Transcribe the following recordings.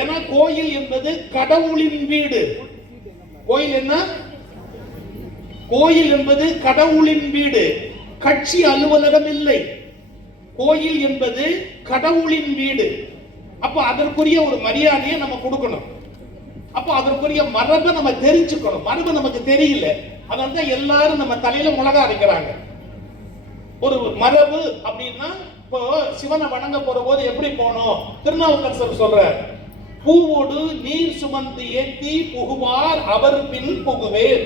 ஏன்னா கோயில் என்பது கடவுளின் வீடு. கோயில் என்ன? கோயில் என்பது கடவுளின் வீடு, கட்சி அலுவலகம் இல்லை. கோயில் என்பது கடவுளின் வீடு. அப்ப அதற்குரிய ஒரு மரியாதையை நம்ம கொடுக்கணும். அப்ப அதற்குரிய மரபை நம்ம தெரிஞ்சுக்கணும். மரபு நமக்கு தெரியல, அதனால எல்லாரும் நம்ம தலையில மிளகா அரைக்கிறாங்க. ஒரு மரபு அப்படின்னா, இப்போ சிவனை வணங்க போற போது எப்படி போனோம்? திருநாவுக்கரசர் சொல்ற, பூவோடு நீர் சுமந்து ஏத்தி புகுவார் அவர் பின் புகுவேர்.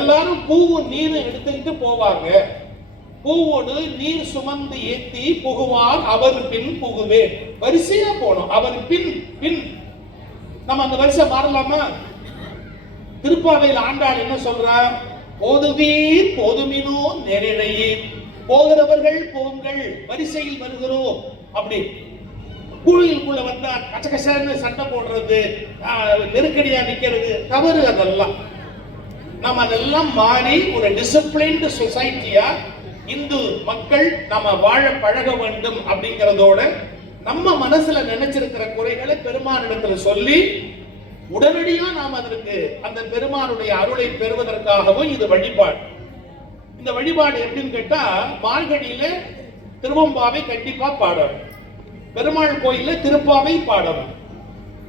எல்லாரும் பூவு நீர் எடுத்துக்கிட்டு போவாங்க. பூவோடு நீர் சுமந்து ஏத்தி புகுவார் அவர் பின் புகுவேர். வரிசையா போனோம். அவர் பின் பின். நம்ம அந்த வரிசை மாறலாமா? திருப்பாவையில் ஆண்டாள் என்ன சொல்றார்? போதுவீர் போதுமினோ நெறிழையீர், போகிறவர்கள் போங்கள், வரிசையில் வருகிறோம். அப்படி கோயிலுக்குள்ள வந்தா கச்சகசன்னு சண்டை போடுறது, நெருக்கடியா நிக்கிறது தவறு. அதெல்லாம் நம்ம அதெல்லாம் மாறி ஒரு டிசிப்ளின்டு சொசைட்டியா இந்து மக்கள் நம்ம வாழ பழக வேண்டும். அப்படிங்கிறதோட நம்ம மனசுல நினைச்சிருக்கிற குறைகளை பெருமானிடத்துல சொல்லி உடனடியா நாம் அதற்கு அந்த பெருமானுடைய அருளை பெறுவதற்காகவும் இது வழிபாடு. இந்த வழிபாடு எப்படின்னு கேட்டா, மார்கழியில திருவம்பாவை கண்டிப்பா பாடணும். பெருமாள் கோயில்ல திருப்பாவை பாடணும்.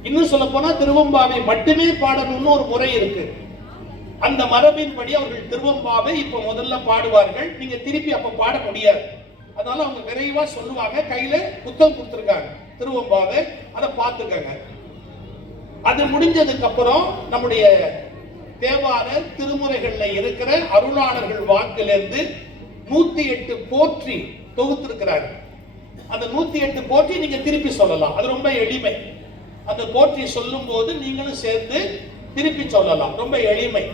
இன்னும் சொல்ல போனா திருவம்பாவை மட்டுமே பாடணும்னு ஒரு முறை இருக்கு. அந்த மரபின் படி அவர்கள் திருவம்பாவை இப்ப முதல்ல பாடுவார்கள். நீங்க திருப்பி அப்ப பாட முடியாது. அதனால அவங்க விரைவா சொல்லுவாங்க. கையில புத்தகம் கொடுத்திருக்காங்க திருவம்பாவை, அதை பார்த்துக்கங்க. அது முடிஞ்சதுக்கு அப்புறம் நம்முடைய தேவார திருமுறைகள்ல இருக்கிற அருளாளர்கள் வாக்கிலிருந்து 108 போற்றி தொகுத்திருக்கிறாங்க. அந்த 108 போற்றி நீங்க திருப்பி சொல்லலாம். அது ரொம்ப எளிமை. அந்த போற்றி சொல்லும் போது நீங்களும் சேர்ந்து திருப்பி சொல்லலாம். ரொம்ப எளிமை.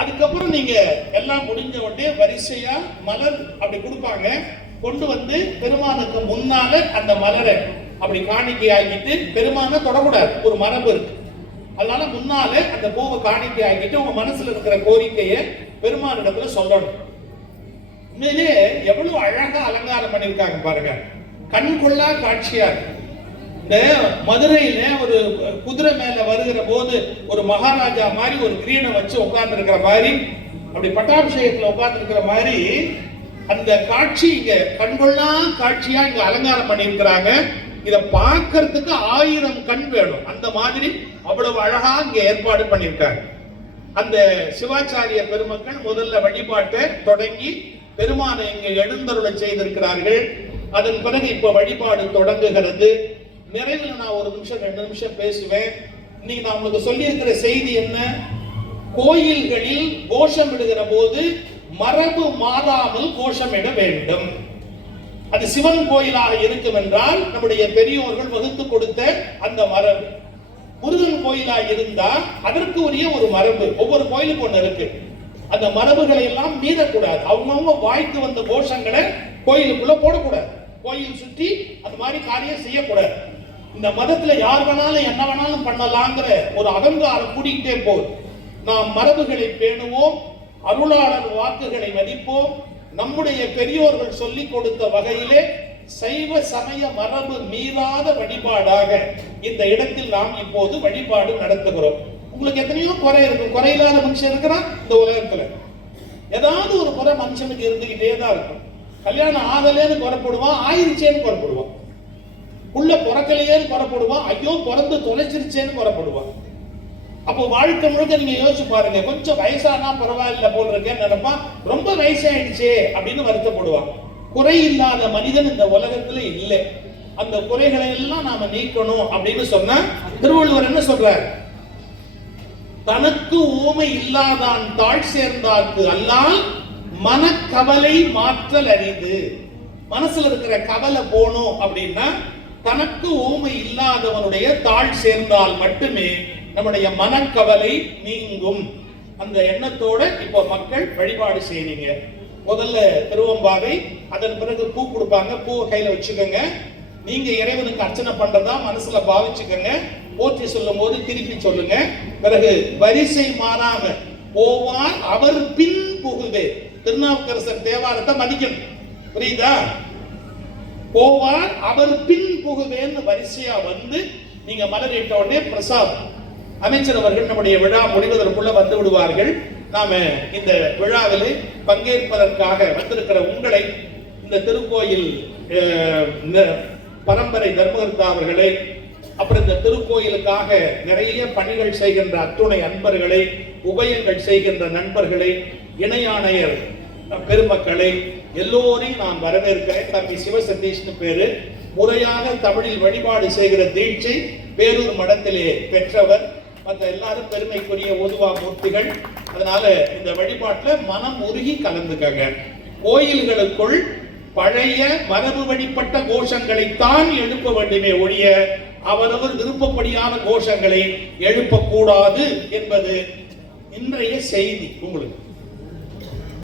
அதுக்கப்புறம் நீங்க எல்லாம் முடிஞ்ச உடனே வரிசையா மலர் அப்படி கொடுப்பாங்க. கொண்டு வந்து பெருமானுக்கு முன்னால அந்த மலரை அப்படி காணிக்கை ஆகிட்டு, பெருமான தொடக்கூடாது, ஒரு மரபு இருக்கு. அதனால முன்னால அந்த பூவை காணிக்கை ஆகிட்டு உங்க மனசுல இருக்கிற கோரிக்கையை பெருமானிடத்துல சொல்லணும். உண்மையிலே எவ்வளவு அழகா அலங்காரம் பண்ணிருக்காங்க பாருங்க. கண்கொள்ளா காட்சியா இருக்கு. இந்த மதுரையில ஒரு குதிரை மேல வருகிற போது ஒரு மகாராஜா மாதிரி ஒரு கிரீடம் வச்சு உட்கார்ந்து இருக்கிற மாதிரி, அப்படி பட்டாபிஷேகத்துல உட்கார்ந்து இருக்கிற மாதிரி அந்த காட்சி இங்க கண்கொள்ளா காட்சியா இங்க அலங்காரம் பண்ணியிருக்கிறாங்க. இத பார்க்கறதுக்கு 1000 கண் வேணும். அந்த மாதிரி அவ்வளவு அழகா இங்க ஏற்பாடு பண்ணியிருக்காங்க. அந்த சிவாச்சாரிய பெருமக்கள் முதல்ல வழிபாட்டை தொடங்கி பெருமானை இங்க எழுந்தருளை செய்திருக்கிறார்கள். அதன் பிறகு இப்ப வழிபாடு தொடங்குகிறது. நிறைவில் நான் ஒரு நிமிஷம் 2 நிமிஷம் பேசுவேன். இன்னைக்கு நான் உங்களுக்கு சொல்லி இருக்கிற செய்தி என்ன? கோயில்களில் கோஷம் இடுகிற போது மரபு மாறாமல் கோஷமிட வேண்டும். அது சிவன் கோயிலாக இருக்கும் என்றால் நம்முடைய பெரியோர்கள் வகுத்து கொடுத்த அந்த மரபு. முருகன் கோயிலாக இருந்தா அதற்கு உரிய ஒரு மரபு, ஒவ்வொரு கோயிலுக்கு ஒண்ணு இருக்கு. அந்த மரபுகளை எல்லாம் மீறக்கூடாது. அவங்கவுங்க வாய்க்கு வந்த கோஷங்களை கோயிலுக்குள்ள போடக்கூடாது. கோயில் சுற்றி அந்த மாதிரி காரியம் செய்யக்கூடாது. இந்த மதத்துல யார் வேணாலும் என்ன வேணாலும் பண்ணலாங்கிற ஒரு அகங்காரம் கூடிக்கிட்டே போகுது. நாம் மரபுகளை பேணுவோம், அருளாளர் வாக்குகளை மதிப்போம். நம்முடைய பெரியோர்கள் சொல்லிக் கொடுத்த வகையிலே சைவ சமய மரபு மீறாத வழிபாடாக இந்த இடத்தில் நாம் இப்போது வழிபாடு நடத்துகிறோம். உங்களுக்கு எத்தனையோ குறை இருக்கு. குறையில்லாத மனுஷன் இருக்கிறான் இந்த உலகத்துல. ஏதாவது ஒரு குறை மனுஷனுக்கு இருந்துகிட்டே தான் இருக்கும். கல்யாணம் ஆகலேன்னு குறைப்படுவான், ஆயிருச்சேன்னு குறைப்படுவான். உள்ள பிறக்கலையேன்னு குறைப்படுவான், ஐயோ பிறந்து தொலைச்சிருச்சேன்னு குறைப்படுவான். அப்போ வாழ்க்கை முழுக்க நீங்க யோசிச்சு பாருங்க. கொஞ்சம் வயசானா பரவாயில்ல போல் இருக்கேன்னு நினைப்பான், ரொம்ப வயசாயிடுச்சே அப்படின்னு வருத்தப்படுவான். குறை இல்லாத மனிதன் இந்த உலகத்துல இல்லை. அந்த குறைகளை எல்லாம் நாம நீக்கணும் அப்படின்னு சொன்னா திருவள்ளுவர் என்ன சொல்றார்? தனக்கு ஊமை இல்லாதான் தாழ் சேர்ந்தார்க்கு அல்லால் மனக்கவலை மாற்றல் அரிது. மனசுல இருக்கிற கவலை போகணும் அப்படின்னா தனக்கு ஊமை இல்லாதவனுடைய தாழ் சேர்ந்தால் மட்டுமே நம்முடைய மனக்கவலை நீங்கும். அந்த எண்ணத்தோட இப்போ மக்கள் வழிபாடு செய்றீங்க. முதல்ல திருவம்பாவை, அதன் பிறகு பூ கொடுப்பாங்க. பூவை கையில வச்சுக்கோங்க. நீங்க இறைவனுக்கு அர்ச்சனை பண்றதா மனசுல பாவிச்சுக்கோங்க. போற்றி சொல்லும் போது திருப்பி சொல்லுங்க. பிறகு வரிசை மாறாம போவார் அவர் பின் புகுவே. திருநாவுக்கரசர் தேவாரத்தை மதிக்கணும். புரியுதா? போவார், அவர் பின் புகுவேன்னு வரிசையா வந்து நீங்க மலரிட்ட உடனே பிரசாதம். அமைச்சர் அவர்கள் நம்முடைய விழா முடிவதற்குள்ள வந்து விடுவார்கள். நாம இந்த விழாவில் பங்கேற்பதற்காக வந்திருக்கிற உங்களை, இந்த திருக்கோயில் பரம்பரை தர்மகர்த்தா அவர்களை, அப்புறம் இந்த திருக்கோயிலுக்காக நிறைய பணிகள் செய்கின்ற அத்துணை அன்பர்களை, உபயங்கள் செய்கின்ற நண்பர்களை, இணையாணையர் பெருமக்களை எல்லோரையும் நான் வரவேற்கிறேன். தம்பி சிவசதீஷ்னு பேரு, முறையாக தமிழில் வழிபாடு செய்கிற தீட்சை பேரூர் மடத்திலே பெற்றவர். மற்ற எல்லாரும் பெருமைக்குரிய ஓதுவா மூர்த்திகள். அதனால இந்த வழிபாட்டில் மனம் உருகி கலந்துக்கங்க. கோயில்களுக்குள் பழைய மரபு வழிபட்ட கோஷங்களைத்தான் எழுப்ப வேண்டுமே ஒழிய அவரவர் விருப்பப்படியான கோஷங்களை எழுப்பக்கூடாது என்பது இன்றைய செய்தி உங்களுக்கு.